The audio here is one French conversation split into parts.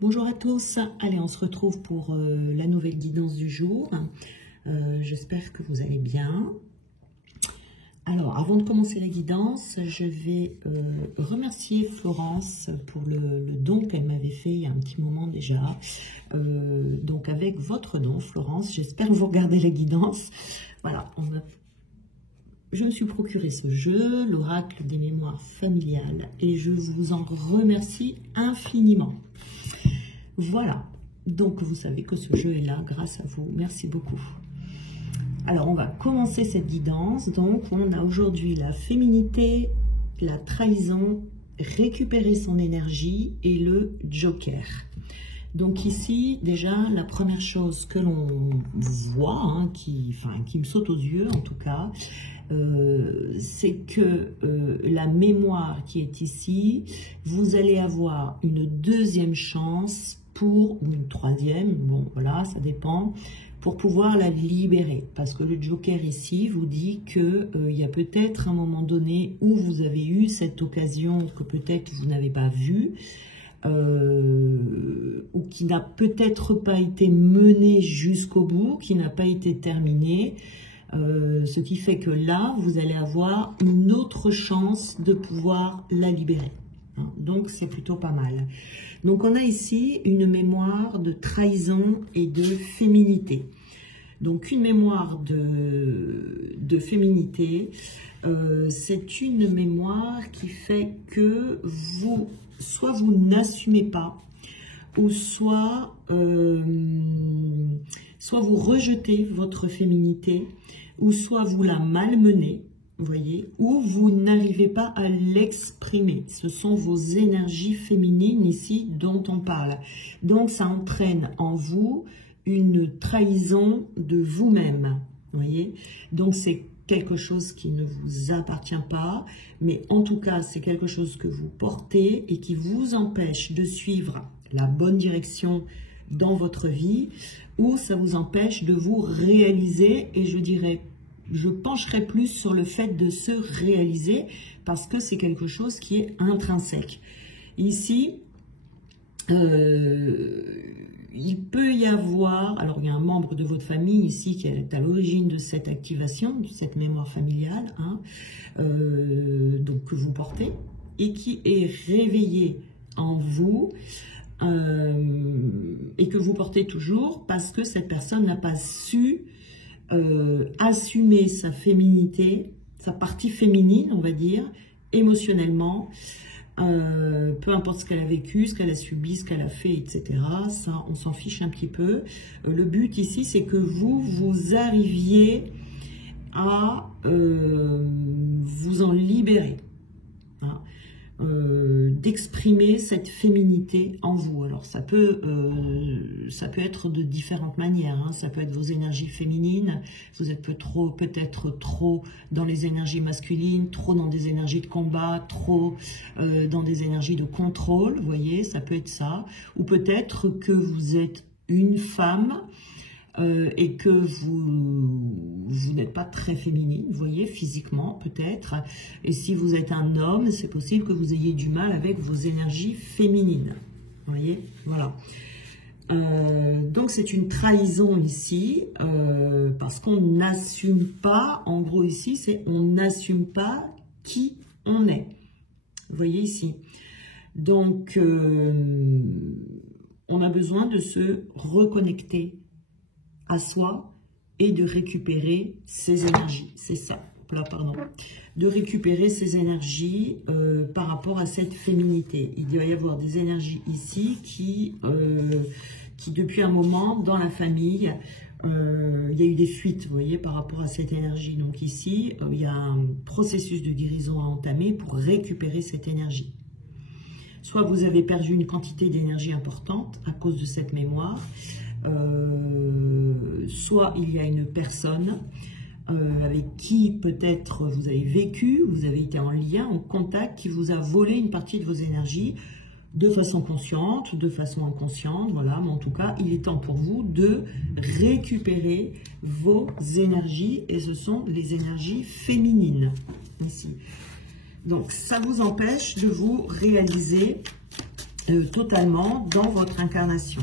Bonjour à tous, allez on se retrouve pour la nouvelle guidance du jour. J'espère que vous allez bien. Alors avant de commencer la guidance, je vais remercier Florence pour le don qu'elle m'avait fait il y a un petit moment déjà. Donc avec votre don Florence, j'espère que vous regardez la guidance. Voilà, je me suis procuré ce jeu, l'oracle des mémoires familiales, et je vous en remercie infiniment. Voilà, donc vous savez que ce jeu est là grâce à vous, merci beaucoup. Alors on va commencer cette guidance, donc on a aujourd'hui la féminité, la trahison, récupérer son énergie et le joker. Donc ici, déjà, la première chose que l'on voit, hein, qui me saute aux yeux en tout cas, c'est que la mémoire qui est ici, vous allez avoir une deuxième chance ou une troisième, bon voilà, ça dépend, pour pouvoir la libérer. Parce que le joker ici vous dit que il y a peut-être un moment donné où vous avez eu cette occasion que peut-être vous n'avez pas vue, ou qui n'a peut-être pas été menée jusqu'au bout, qui n'a pas été terminée, ce qui fait que là, vous allez avoir une autre chance de pouvoir la libérer. Donc c'est plutôt pas mal. Donc on a ici une mémoire de trahison et de féminité. Donc une mémoire de féminité, c'est une mémoire qui fait que soit vous n'assumez pas, ou soit vous rejetez votre féminité, ou soit vous la malmenez. Vous voyez, ou vous n'arrivez pas à l'exprimer. Ce sont vos énergies féminines ici dont on parle. Donc ça entraîne en vous une trahison de vous-même. Vous voyez, donc c'est quelque chose qui ne vous appartient pas, mais en tout cas c'est quelque chose que vous portez et qui vous empêche de suivre la bonne direction dans votre vie, ou ça vous empêche de vous réaliser, et je pencherai plus sur le fait de se réaliser parce que c'est quelque chose qui est intrinsèque. Ici, il peut y avoir, alors il y a un membre de votre famille ici qui est à l'origine de cette activation, de cette mémoire familiale, hein, donc que vous portez, et qui est réveillé en vous, et que vous portez toujours parce que cette personne n'a pas su assumer sa féminité, sa partie féminine, on va dire, émotionnellement, peu importe ce qu'elle a vécu, ce qu'elle a subi, ce qu'elle a fait, etc. Ça, on s'en fiche un petit peu. Le but ici, c'est que vous arriviez à vous en libérer, hein, d'exprimer cette féminité en vous. Alors ça peut être de différentes manières, hein. Ça peut être vos énergies féminines, vous êtes peut-être trop dans les énergies masculines, trop dans des énergies de combat, trop dans des énergies de contrôle, vous voyez, ça peut être ça. Ou peut-être que vous êtes une femme et que vous n'êtes pas très féminine, vous voyez, physiquement peut-être. Et si vous êtes un homme, c'est possible que vous ayez du mal avec vos énergies féminines. Vous voyez, voilà. Donc c'est une trahison ici, parce qu'on n'assume pas, en gros ici, c'est on n'assume pas qui on est. Vous voyez ici. Donc on a besoin de se reconnecter à soi et de récupérer ses énergies. C'est ça, là, pardon. De récupérer ses énergies par rapport à cette féminité. Il doit y avoir des énergies ici qui depuis un moment, dans la famille, il y a eu des fuites, vous voyez, par rapport à cette énergie. Donc ici, il y a un processus de guérison à entamer pour récupérer cette énergie. Soit vous avez perdu une quantité d'énergie importante à cause de cette mémoire, soit il y a une personne avec qui peut-être vous avez vécu, vous avez été en lien, en contact, qui vous a volé une partie de vos énergies de façon consciente, de façon inconsciente, voilà, mais en tout cas, il est temps pour vous de récupérer vos énergies, et ce sont les énergies féminines, ici. Donc, ça vous empêche de vous réaliser totalement dans votre incarnation.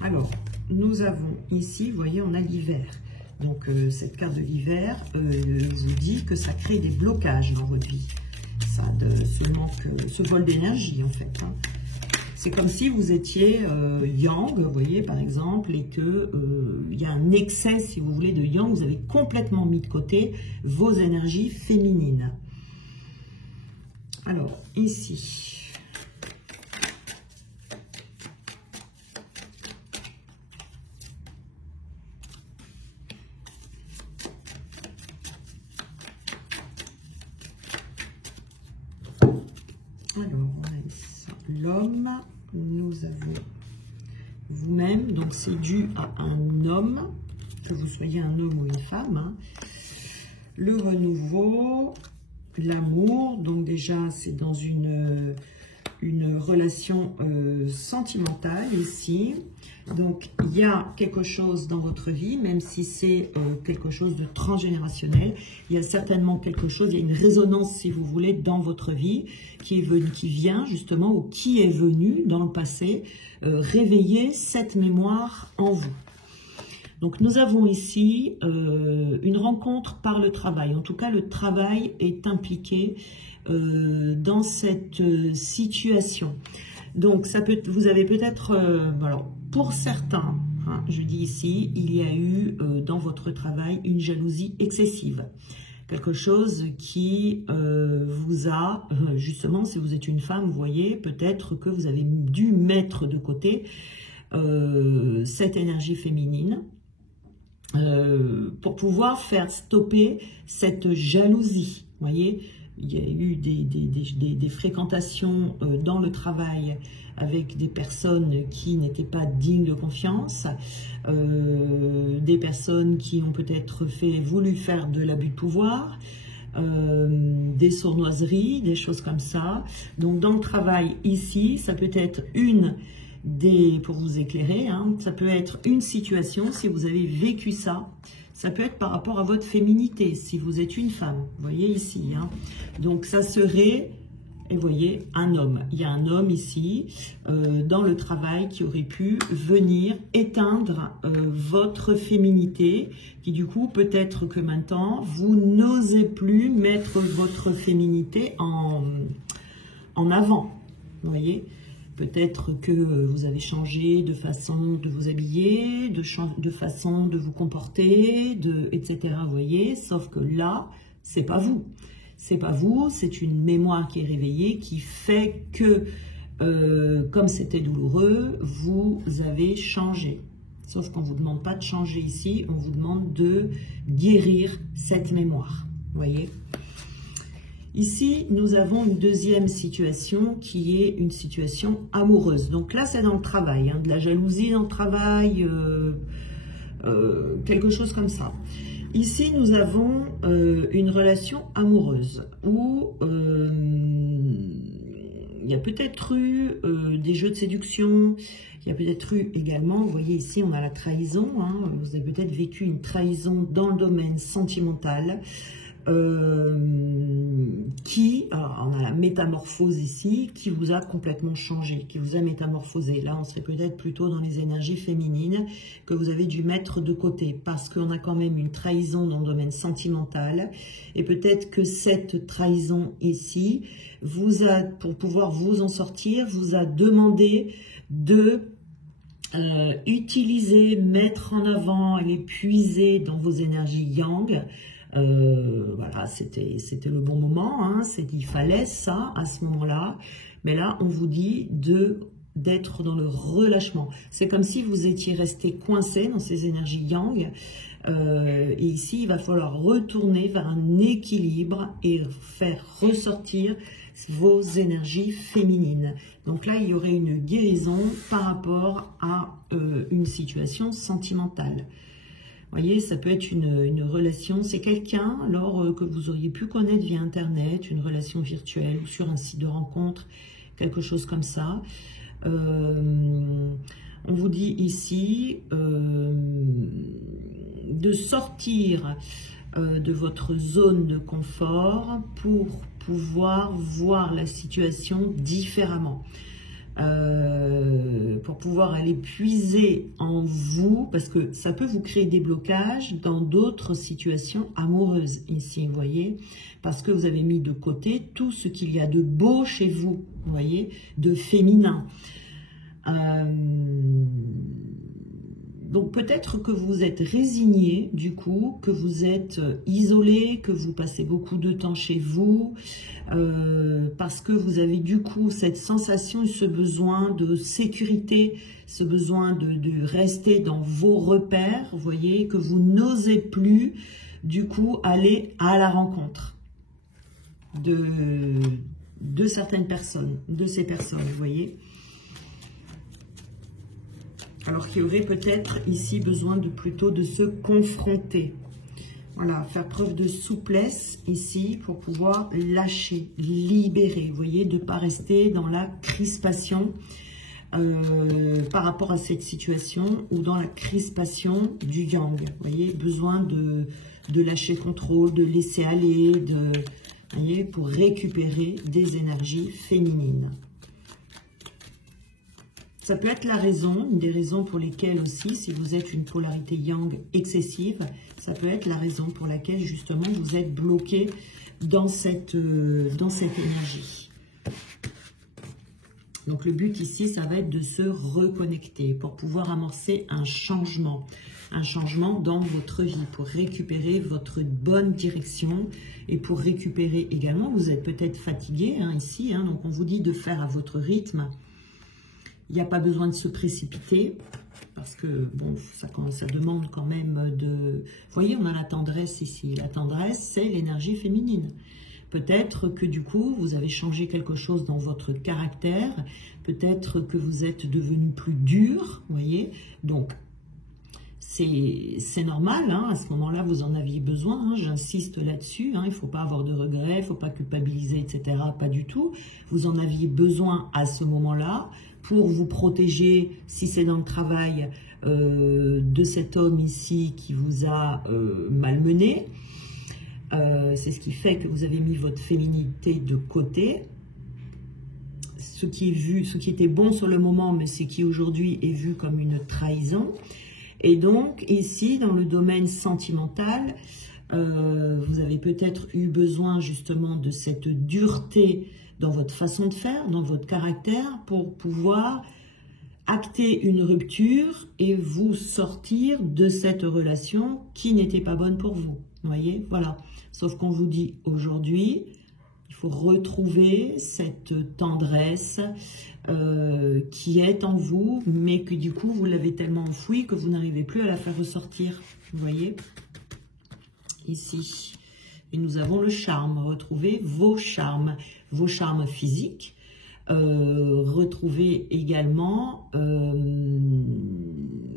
Alors, nous avons ici, vous voyez, on a l'hiver. Donc, cette carte de l'hiver vous dit que ça crée des blocages dans votre vie. Ça, ce vol d'énergie, en fait. Hein. C'est comme si vous étiez yang, vous voyez, par exemple, et que il y a un excès, si vous voulez, de yang. Vous avez complètement mis de côté vos énergies féminines. Alors, ici... Alors, on a l'homme, nous avons vous-même, donc c'est dû à un homme, que vous soyez un homme ou une femme. Hein. Le renouveau, l'amour, donc déjà c'est dans une relation sentimentale ici. Donc il y a quelque chose dans votre vie, même si c'est quelque chose de transgénérationnel, il y a certainement quelque chose, il y a une résonance si vous voulez dans votre vie qui vient justement ou qui est venu dans le passé réveiller cette mémoire en vous. Donc nous avons ici une rencontre par le travail, en tout cas le travail est impliqué dans cette situation. Donc ça peut, vous avez peut-être, alors pour certains, hein, je dis ici, il y a eu dans votre travail une jalousie excessive. Quelque chose qui vous a, justement, si vous êtes une femme, vous voyez, peut-être que vous avez dû mettre de côté cette énergie féminine pour pouvoir faire stopper cette jalousie, vous voyez. Il y a eu des fréquentations dans le travail avec des personnes qui n'étaient pas dignes de confiance, des personnes qui ont peut-être voulu faire de l'abus de pouvoir, des sournoiseries, des choses comme ça. Donc dans le travail ici, ça peut être pour vous éclairer, hein, ça peut être une situation, si vous avez vécu ça, ça peut être par rapport à votre féminité, si vous êtes une femme, vous voyez ici. Hein. Donc ça serait, et vous voyez, un homme. Il y a un homme ici, dans le travail, qui aurait pu venir éteindre votre féminité, qui du coup, peut-être que maintenant, vous n'osez plus mettre votre féminité en avant, vous voyez. Peut-être que vous avez changé de façon de vous habiller, de façon de vous comporter, etc. Vous voyez, sauf que là, c'est pas vous. C'est pas vous, c'est une mémoire qui est réveillée, qui fait que, comme c'était douloureux, vous avez changé. Sauf qu'on ne vous demande pas de changer ici, on vous demande de guérir cette mémoire. Vous voyez ? Ici, nous avons une deuxième situation qui est une situation amoureuse. Donc là, c'est dans le travail, hein, de la jalousie dans le travail, quelque chose comme ça. Ici, nous avons une relation amoureuse où il y a peut-être eu des jeux de séduction, il y a peut-être eu également, vous voyez ici, on a la trahison, hein, vous avez peut-être vécu une trahison dans le domaine sentimental, alors on a la métamorphose ici, qui vous a complètement changé, qui vous a métamorphosé. Là, on serait peut-être plutôt dans les énergies féminines que vous avez dû mettre de côté, parce qu'on a quand même une trahison dans le domaine sentimental, et peut-être que cette trahison ici, pour pouvoir vous en sortir, vous a demandé de utiliser, mettre en avant, les puiser dans vos énergies yang. Voilà, c'était le bon moment, hein, il fallait ça à ce moment-là, mais là on vous dit d'être dans le relâchement. C'est comme si vous étiez resté coincé dans ces énergies yang, et ici il va falloir retourner vers un équilibre et faire ressortir vos énergies féminines. Donc là il y aurait une guérison par rapport à une situation sentimentale. Vous voyez, ça peut être une relation, c'est quelqu'un alors que vous auriez pu connaître via Internet, une relation virtuelle ou sur un site de rencontre, quelque chose comme ça. On vous dit ici de sortir de votre zone de confort pour pouvoir voir la situation différemment. Pour pouvoir aller puiser en vous, parce que ça peut vous créer des blocages dans d'autres situations amoureuses ici, vous voyez, parce que vous avez mis de côté tout ce qu'il y a de beau chez vous, vous voyez, de féminin. Donc peut-être que vous êtes résigné du coup, que vous êtes isolé, que vous passez beaucoup de temps chez vous, parce que vous avez du coup cette sensation et ce besoin de sécurité, ce besoin de rester dans vos repères, vous voyez, que vous n'osez plus du coup aller à la rencontre de certaines personnes, de ces personnes, vous voyez. Alors qu'il y aurait peut-être ici besoin plutôt de se confronter. Voilà, faire preuve de souplesse ici pour pouvoir lâcher, libérer. Vous voyez, de ne pas rester dans la crispation par rapport à cette situation ou dans la crispation du yang. Vous voyez, besoin de lâcher contrôle, de laisser aller, vous voyez, pour récupérer des énergies féminines. Ça peut être la raison, une des raisons pour lesquelles aussi, si vous êtes une polarité yang excessive, ça peut être la raison pour laquelle justement vous êtes bloqué dans cette énergie. Donc le but ici, ça va être de se reconnecter pour pouvoir amorcer un changement dans votre vie, pour récupérer votre bonne direction et pour récupérer également, vous êtes peut-être fatigué ici, donc on vous dit de faire à votre rythme. Il n'y a pas besoin de se précipiter, parce que bon, ça demande quand même de... Vous voyez, on a la tendresse ici. La tendresse, c'est l'énergie féminine. Peut-être que du coup, vous avez changé quelque chose dans votre caractère. Peut-être que vous êtes devenu plus dur, vous voyez. Donc, c'est normal, à ce moment-là, vous en aviez besoin, j'insiste là-dessus, il ne faut pas avoir de regrets, il ne faut pas culpabiliser, etc., pas du tout. Vous en aviez besoin à ce moment-là pour vous protéger, si c'est dans le travail, de cet homme ici qui vous a malmené. C'est ce qui fait que vous avez mis votre féminité de côté. Ce qui était bon sur le moment, mais ce qui aujourd'hui est vu comme une trahison. Et donc, ici, dans le domaine sentimental, vous avez peut-être eu besoin justement de cette dureté dans votre façon de faire, dans votre caractère, pour pouvoir acter une rupture et vous sortir de cette relation qui n'était pas bonne pour vous. Vous voyez, voilà. Sauf qu'on vous dit aujourd'hui, il faut retrouver cette tendresse qui est en vous, mais que du coup, vous l'avez tellement enfouie que vous n'arrivez plus à la faire ressortir. Vous voyez, ici. Et nous avons le charme. Retrouvez vos charmes physiques. Retrouvez également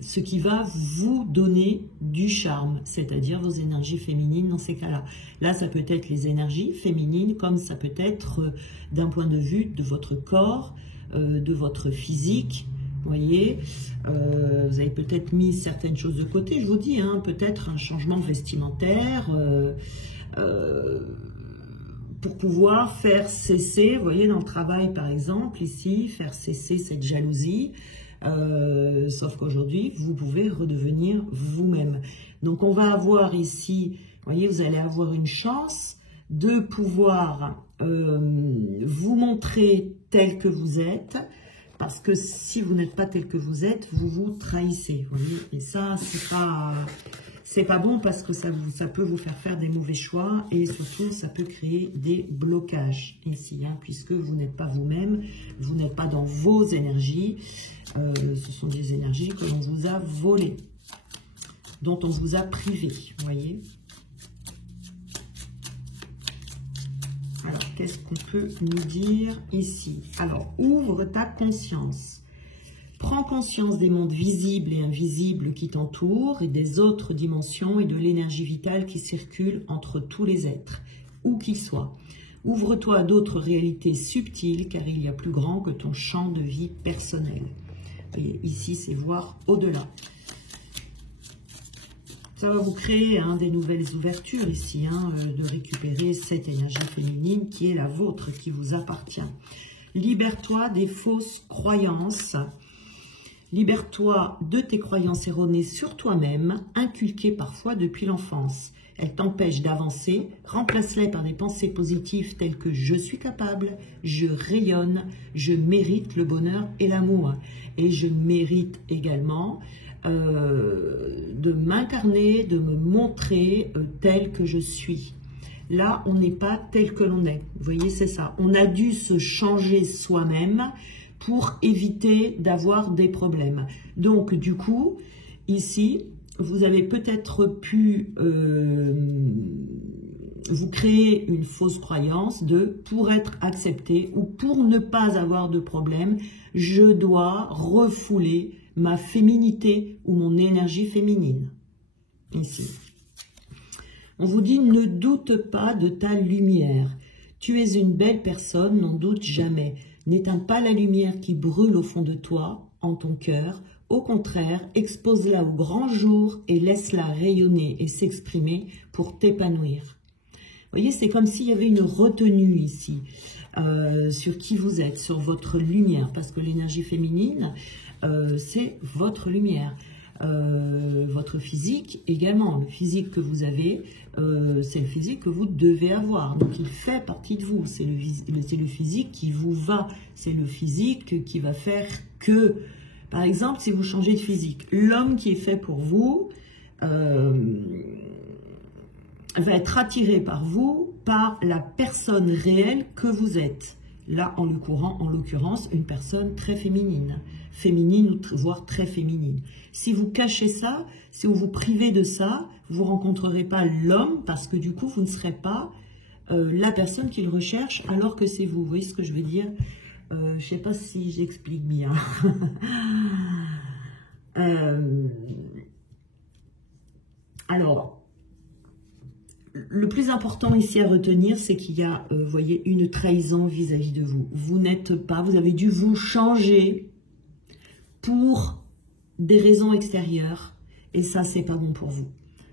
ce qui va vous donner du charme, c'est-à-dire vos énergies féminines dans ces cas-là. Là, ça peut être les énergies féminines, comme ça peut être d'un point de vue de votre corps, de votre physique. Vous voyez, vous avez peut-être mis certaines choses de côté, je vous dis, peut-être un changement vestimentaire, pour pouvoir faire cesser, vous voyez, dans le travail par exemple, ici, faire cesser cette jalousie, sauf qu'aujourd'hui, vous pouvez redevenir vous-même. Donc, on va avoir ici, vous voyez, vous allez avoir une chance de pouvoir vous montrer tel que vous êtes, parce que si vous n'êtes pas tel que vous êtes, vous vous trahissez, vous voyez, et ça, c'est pas bon parce que ça peut vous faire des mauvais choix et surtout ça peut créer des blocages ici, puisque vous n'êtes pas vous-même, vous n'êtes pas dans vos énergies, ce sont des énergies que l'on vous a volées, dont on vous a privé, vous voyez. Alors, qu'est-ce qu'on peut nous dire ici? Alors, ouvre ta conscience. Prends conscience des mondes visibles et invisibles qui t'entourent et des autres dimensions et de l'énergie vitale qui circule entre tous les êtres, où qu'ils soient. Ouvre-toi à d'autres réalités subtiles car il y a plus grand que ton champ de vie personnel. Et ici, c'est voir au-delà. Ça va vous créer des nouvelles ouvertures ici, de récupérer cette énergie féminine qui est la vôtre, qui vous appartient. Libère-toi des fausses croyances. Libère-toi de tes croyances erronées sur toi-même, inculquées parfois depuis l'enfance. Elles t'empêchent d'avancer. Remplace-les par des pensées positives telles que « je suis capable »,« je rayonne »,« je mérite le bonheur et l'amour ». Et je mérite également de m'incarner, de me montrer tel que je suis. Là, on n'est pas tel que l'on est. Vous voyez, c'est ça. On a dû se changer soi-même pour éviter d'avoir des problèmes. Donc, du coup, ici, vous avez peut-être pu vous créer une fausse croyance de « pour être accepté » ou « pour ne pas avoir de problème, je dois refouler ma féminité ou mon énergie féminine. » Ici. On vous dit « ne doute pas de ta lumière. Tu es une belle personne, n'en doute jamais. N'éteins pas la lumière qui brûle au fond de toi, en ton cœur. Au contraire, expose-la au grand jour et laisse-la rayonner et s'exprimer pour t'épanouir. » Vous voyez, c'est comme s'il y avait une retenue ici sur qui vous êtes, sur votre lumière, parce que l'énergie féminine, c'est votre lumière. Votre physique également, le physique que vous avez, c'est le physique que vous devez avoir, donc il fait partie de vous, c'est le physique qui vous va, c'est le physique qui va faire que, par exemple, si vous changez de physique, l'homme qui est fait pour vous va être attiré par vous, par la personne réelle que vous êtes. Là, en l'occurrence, une personne très féminine, voire très féminine. Si vous cachez ça, si vous vous privez de ça, vous ne rencontrerez pas l'homme parce que du coup, vous ne serez pas la personne qu'il recherche alors que c'est vous. Vous voyez ce que je veux dire? Je ne sais pas si j'explique bien. Alors, le plus important ici à retenir, c'est qu'il y a, vous voyez, une trahison vis-à-vis de vous. Vous n'êtes pas, vous avez dû vous changer pour des raisons extérieures. Et ça, c'est pas bon pour vous.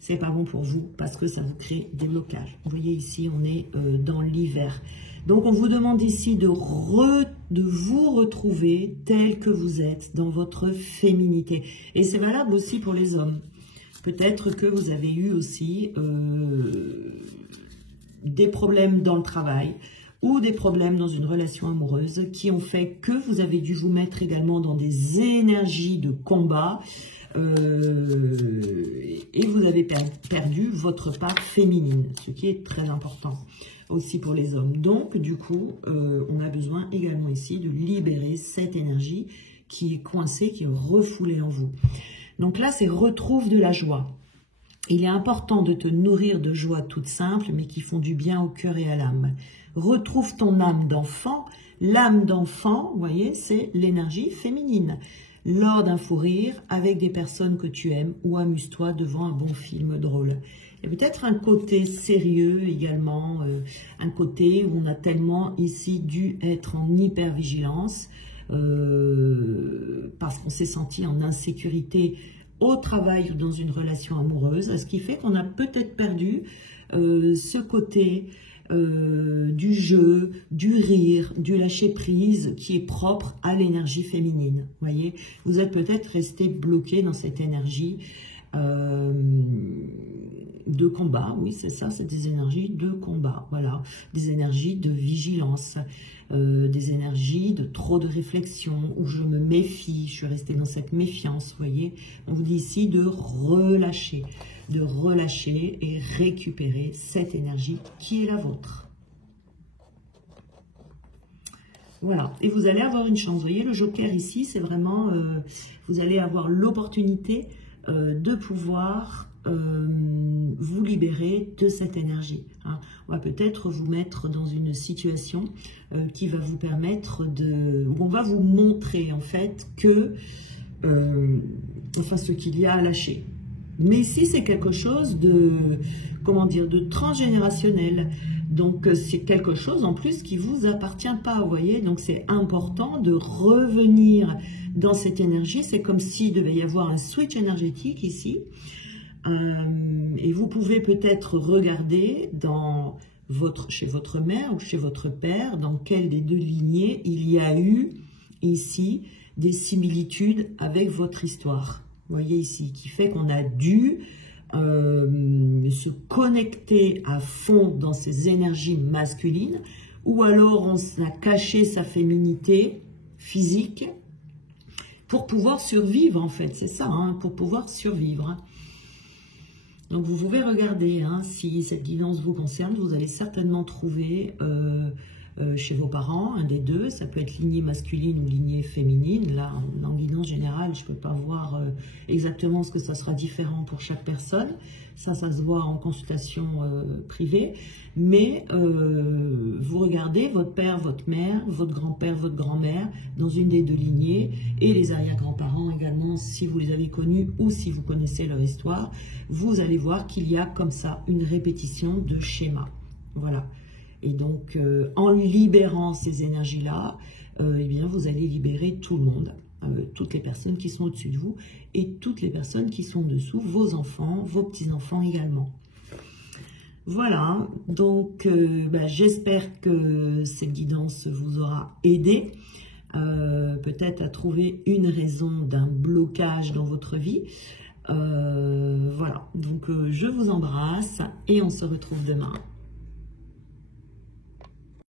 C'est pas bon pour vous parce que ça vous crée des blocages. Vous voyez ici, on est dans l'hiver. Donc, on vous demande ici de vous retrouver tel que vous êtes dans votre féminité. Et c'est valable aussi pour les hommes. Peut-être que vous avez eu aussi des problèmes dans le travail ou des problèmes dans une relation amoureuse qui ont fait que vous avez dû vous mettre également dans des énergies de combat et vous avez perdu votre part féminine, ce qui est très important aussi pour les hommes. Donc, du coup, on a besoin également ici de libérer cette énergie qui est coincée, qui est refoulée en vous. Donc là, c'est retrouve de la joie. Il est important de te nourrir de joie toutes simples, mais qui font du bien au cœur et à l'âme. Retrouve ton âme d'enfant. L'âme d'enfant, vous voyez, c'est l'énergie féminine. Lors d'un fou rire, avec des personnes que tu aimes, ou amuse-toi devant un bon film drôle. Il y a peut-être un côté sérieux également, un côté où on a tellement ici dû être en hypervigilance, parce qu'on s'est senti en insécurité au travail ou dans une relation amoureuse, ce qui fait qu'on a peut-être perdu ce côté du jeu, du rire, du lâcher-prise qui est propre à l'énergie féminine. Voyez, vous êtes peut-être resté bloqué dans cette énergie de combat, oui c'est ça, c'est des énergies de combat, voilà, des énergies de vigilance, des énergies de trop de réflexion, où je me méfie, je suis restée dans cette méfiance, vous voyez. On vous dit ici de relâcher et récupérer cette énergie qui est la vôtre. Voilà, et vous allez avoir une chance, vous voyez, le joker ici, c'est vraiment, vous allez avoir l'opportunité de pouvoir vous libérer de cette énergie. Hein. On va peut-être vous mettre dans une situation qui va vous permettre où on va vous montrer en fait que, enfin ce qu'il y a à lâcher. Mais ici c'est quelque chose de, comment dire, de transgénérationnel. Donc c'est quelque chose en plus qui vous appartient pas, vous voyez. Donc c'est important de revenir dans cette énergie. C'est comme s'il devait y avoir un switch énergétique ici. Et vous pouvez peut-être regarder chez votre mère ou chez votre père, dans quelle des deux lignées il y a eu ici des similitudes avec votre histoire. Vous voyez ici, qui fait qu'on a dû se connecter à fond dans ces énergies masculines, ou alors on a caché sa féminité physique pour pouvoir survivre, en fait, c'est ça, hein, pour pouvoir survivre. Donc vous pouvez regarder, hein, si cette guidance vous concerne, vous allez certainement trouver chez vos parents, un des deux, ça peut être lignée masculine ou lignée féminine. Là, en guidance générale, je ne peux pas voir exactement ce que ça sera différent pour chaque personne. Ça se voit en consultation privée. Mais vous regardez votre père, votre mère, votre grand-père, votre grand-mère, dans une des deux lignées, et les arrière-grands-parents également, si vous les avez connus ou si vous connaissez leur histoire, vous allez voir qu'il y a comme ça une répétition de schéma. Voilà. Et donc, en libérant ces énergies-là, eh bien, vous allez libérer tout le monde, toutes les personnes qui sont au-dessus de vous et toutes les personnes qui sont dessous, vos enfants, vos petits-enfants également. Voilà, donc j'espère que cette guidance vous aura aidé, peut-être à trouver une raison d'un blocage dans votre vie. Voilà, donc je vous embrasse et on se retrouve demain.